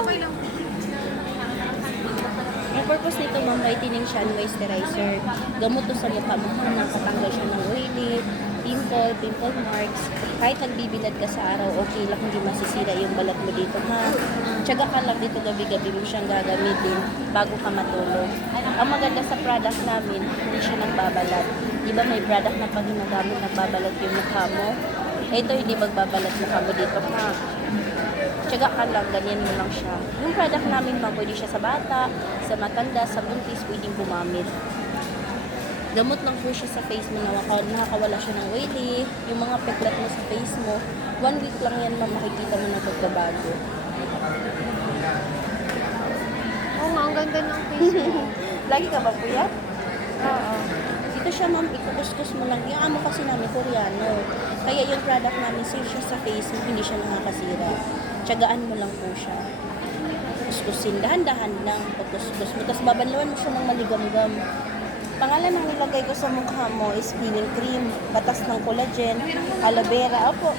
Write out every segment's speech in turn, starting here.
Okay lang. Ang purpose nito, ma'am, whitening siya and moisturizer. Gamot to sa mukha mo, ma'am, nakatanggal siya ng oily, pimple marks. Kahit nagbibilad ka sa araw, okay lang, hindi masisira yung balat mo dito, ha? Tiyaga ka lang dito, gabi-gabi mo siyang gagamitin bago ka matulog. Ang maganda sa product namin, hindi siya nagbabalat. Di ba may product na pag ginagamit, nagbabalat yung mukha mo? Ito, hindi magbabalat mukha mo dito, ha? Tiyaga ka lang, ganyan mo lang siya. Yung product namin, ma'am, pwede siya sa bata, sa matanda, sa buntis, pwedeng gumamit. Gamot lang po siya sa face mo, nakakawala siya ng oily, yung mga peklat mo sa face mo. 1 week lang yan, ma'am, makikita mo na pagbabago. Oo nga, ang ganda ng face mo. Lagi ka ba, kuya? Oo. Ito siya, ma'am, ikukuskus mo lang. Yung amo kasi namin, Koreano. Kaya yung product namin, safe siya sa face mo, hindi siya nakakasira. Tiyagaan mo lang po siya. Kuskusin, dahan-dahan lang pagkuskus mo. Tapos babanlawan mo siya ng maligamgam. Pangalan ng nilagay ko sa mukha mo is peeling cream, batas ng collagen, aloe vera. Opo.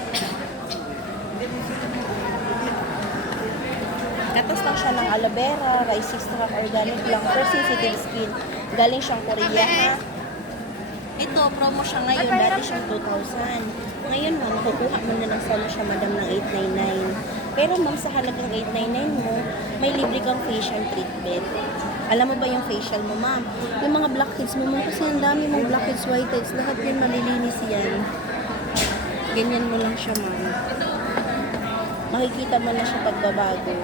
Gatas lang siya ng aloe vera, rice extract, organic lang, for sensitive skin. Galing siyang Korea, ha? Ito, promo siya ngayon. Dati siyang 2,000. Ngayon, ma'am, kukuha mo na lang sana siya, madam, ng 899. Pero, ma'am, sa halagang 899 mo, may libre kang facial treatment. Alam mo ba yung facial mo, ma'am? Yung mga blackheads mo, ma'am, kasi ang dami mong blackheads, whiteheads, lahat yun malilinis yan. Ganyan mo lang siya, ma'am. Makikita mo na siya pagbabago.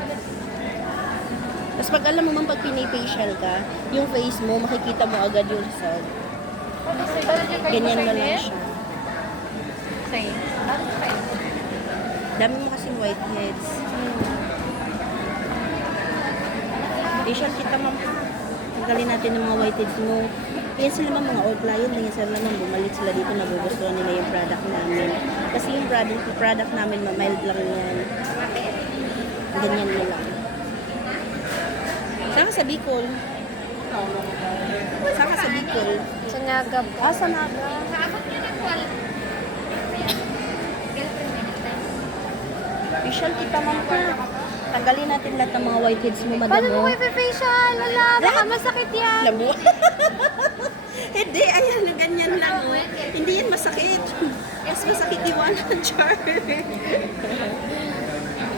Tapos pag alam mo, ma'am, pag pinay-facial ka, yung face mo, makikita mo agad yung result. Ganyan mo lang siya. Sa'yo. Dami mo kasing whiteheads. Facial kita, ma'am. Tanggalin natin ng mga whiteheads mo. Yan sila, ma'am, mga outlier. Yan sila naman, bumalik sila dito, nagugustuhan nila yung product namin. Kasi yung product namin, mild lang yan. Ganyan mo lang. Saan ka sa Bicol? Saan ka sa Bicol? Sa Naga po. Ah, sa Naga. Facial kita, ma'am, pa. Tanggalin natin lahat ng mga whiteheads mo, madam. Paano mo i-facial? Wala, baka masakit yan. Alam mo? Hindi, ayan, ganyan lang. Oh. Hindi yan masakit. Mas masakit iwanan, Char.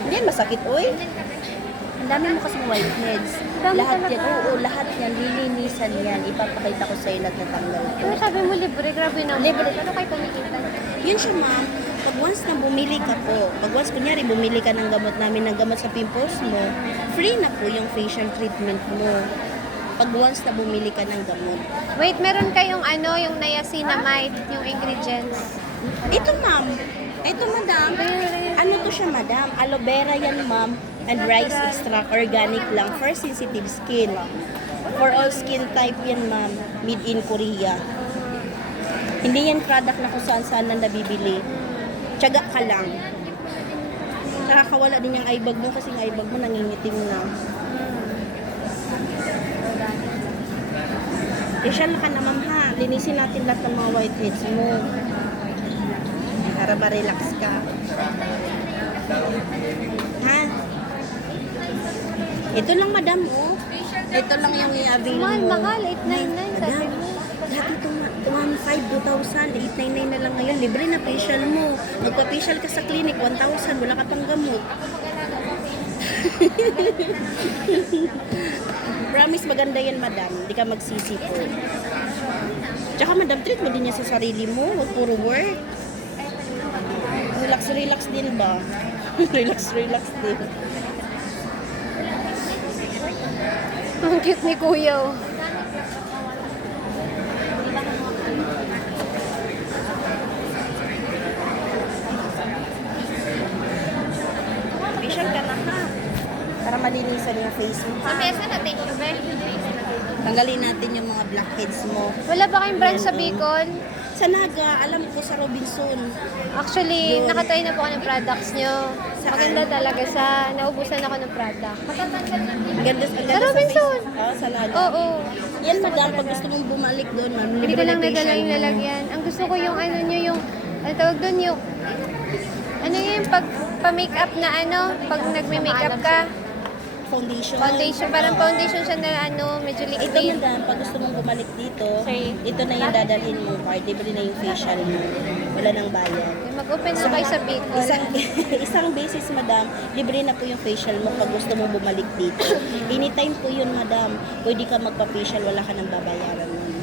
Hindi yan masakit, oy. Ang dami mo kasing whiteheads. Lahat yan, oo, lahat yan, lilinisan yan. Ipapakita ko sa'yo lahat na tanggal ko. Pero sabi mo libre, grabe naman. Libre. Ano kayo kumikita? Yun siya, ma'am. Pag once na bumili ka po, pag once kunyari bumili ka ng gamot namin, ng gamot sa pimples mo, free na po yung facial treatment mo. Pag once na bumili ka ng gamot. Wait, meron kayong ano, yung niacinamide, yung ingredients. Ito, ma'am. Ito, madam. Ano to siya, madam? Aloe vera yan, ma'am. And rice extract, organic lang for sensitive skin. For all skin type yan, ma'am. Made in Korea. Hindi yan product na kung saan-saan na nabibili. Tiyaga ka lang. Nakakawala din yung eye bag mo kasi yung eye bag mo nangingitim na. Facial ka na, ma'am, ha. Linisin natin lahat ng mga whiteheads mo. Para ma-relax ka. Ha? Ito lang, madam, oh. Ito lang yung i-avail mo. Mahal, 899 sabi mo. Dati ito 1,500, 2,000, 899 na lang ngayon. Libre na facial mo. Magpa-facial ka sa clinic, 1,000. Wala ka pang gamot. Promise, maganda yan, madam. Hindi ka magsisi po. Tsaka, madam, treat mo din yan sa sarili mo. Huwag puro work. Relax din ba? relax din. Ang cute ni Kuya. Oh. Facial ka na, ha? Para malinisan yung face mo, ha? mesa na take you, Bel. Tanggalin natin yung mga blackheads mo. Wala ba kayong branch sa Bicol? Sa Naga, alam ko sa Robinson. Actually, Yun. nakatry na po ako ng products nyo. Saan? Maganda talaga sa naubusan ako ng product. Ang ganda Sa sa Robinson? face. Ah, sa Naga. Oo. Yan, madam, pag gusto mong bumalik doon, ma'am, Hindi ko lang libre nadala facial yung mo. lalagyan. Ang gusto ko yung ano nyo, yung, ano tawag doon, yung, ano yung pag pa-makeup na ano, pag nagme-makeup ka, foundation. Foundation, parang foundation siya na medyo Ito liquid. madam, pag gusto mong bumalik dito, Okay. ito na yung dadalhin mo card, libre na yung facial mo. Wala nang bayad. Mag-open na kayo sa Bicol. Isang basis madam, libre na po yung facial mo pag gusto mong bumalik dito. Anytime po yun madam, pwede ka magpa-facial, wala ka nang babayaran nun.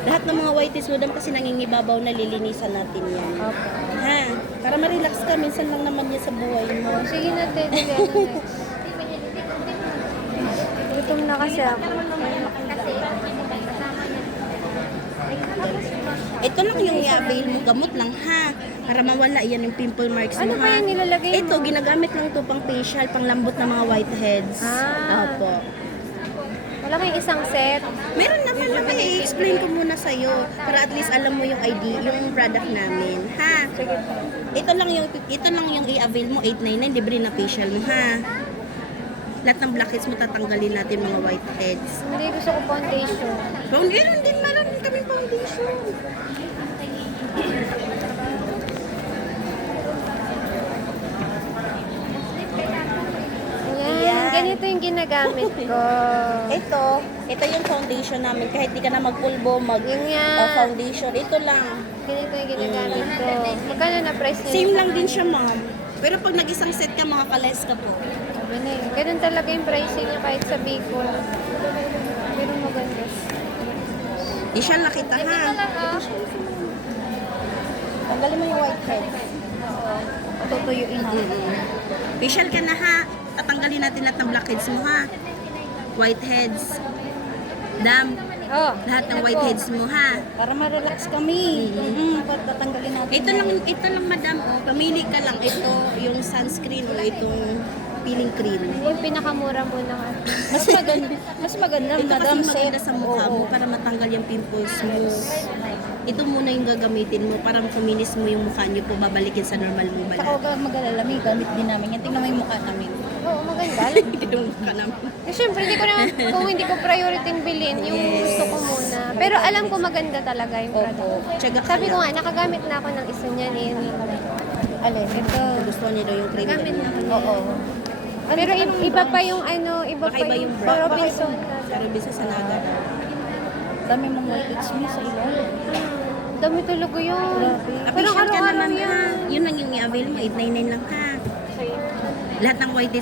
Lahat ng mga whiteys madam kasi nangingibabaw na lilinisan natin yan. Opo. Ha? Para ma-relax ka, minsan lang naman yan sa buhay mo. Sige na, Tete. Next. Gutom na kasi ako. Ito lang yung i-avail mo, gamot lang ha. Para mawala yan yung pimple marks Ano mo pa ha. yan nilalagay mo? Ito, ginagamit lang to pang facial, pang lambot ng mga whiteheads. Ah. Opo. Wala kayong isang set. Meron naman naman, i-explain ko muna sa'yo para at least alam mo yung ID, yung product namin, ha? Sige po. Ito lang yung i-avail mo, 899, libre na facial mo, ha? Lahat ng blackheads mo tatanggalin natin mga whiteheads. Hindi, gusto ko foundation. Meron din kami foundation. Yan. Yan. Ganito yung ginagamit ko. Ito yung foundation namin. Kahit di ka na magpulbo, Yun nga. foundation. Ito lang. Ganito yung ginagamit ko. Magkano na price nito? Same lang din siya, ma'am. Pero pag nag-isang set ka, makakales ka po. Sabi na eh. Ganun talaga yung pricing niya kahit sa Bicol. Pero maganda. Isyal na kita, ha? Tanggalin mo yung whiteheads. Tutuyuin ko. Facial ka na, ha? Tatanggalin natin lahat ng blackheads mo, ha? Whiteheads. Dam, Oh, lahat ng yan po. whiteheads mo, ha? Para ma-relax kami. Para tatanggalin natin. Ito lang, madam, oh. Pamili ka lang. Ito, yung sunscreen o itong peeling cream. Yung pinakamura mo ng Mas maganda, Ito madam, kasi maganda safe. sa mukha mo para matanggal yung pimples mo. Ito muna yung gagamitin mo para kuminis mo yung mukha niyo po, babalikin sa normal mong Saka balat. huwag kang mag-alala, may gamit din namin. Yan, tingnan mo yung mukha namin. Oo, maganda. Yung mukha namin. Eh, syempre, hindi ko naman, kung hindi ko priority bilhin, yung gusto ko muna. Pero alam ko maganda talaga yung product. Tiyaga ka Sabi ko lang. nga, nakagamit na ako ng isa niyan eh. Alin? Ito. Gusto niya daw yung cream. Gamit na ako. Oo. Pero iba pa yung iba Baka pa iba yung yung brand. Robinson. Pero bisa sa naga. Dami mong white me sa ilalim. Dami talaga yun. Grabe. Parang Official ka araw-araw naman, ha? yan. Yun lang yung i-avail mo, 899 lang, ha? Lahat ng white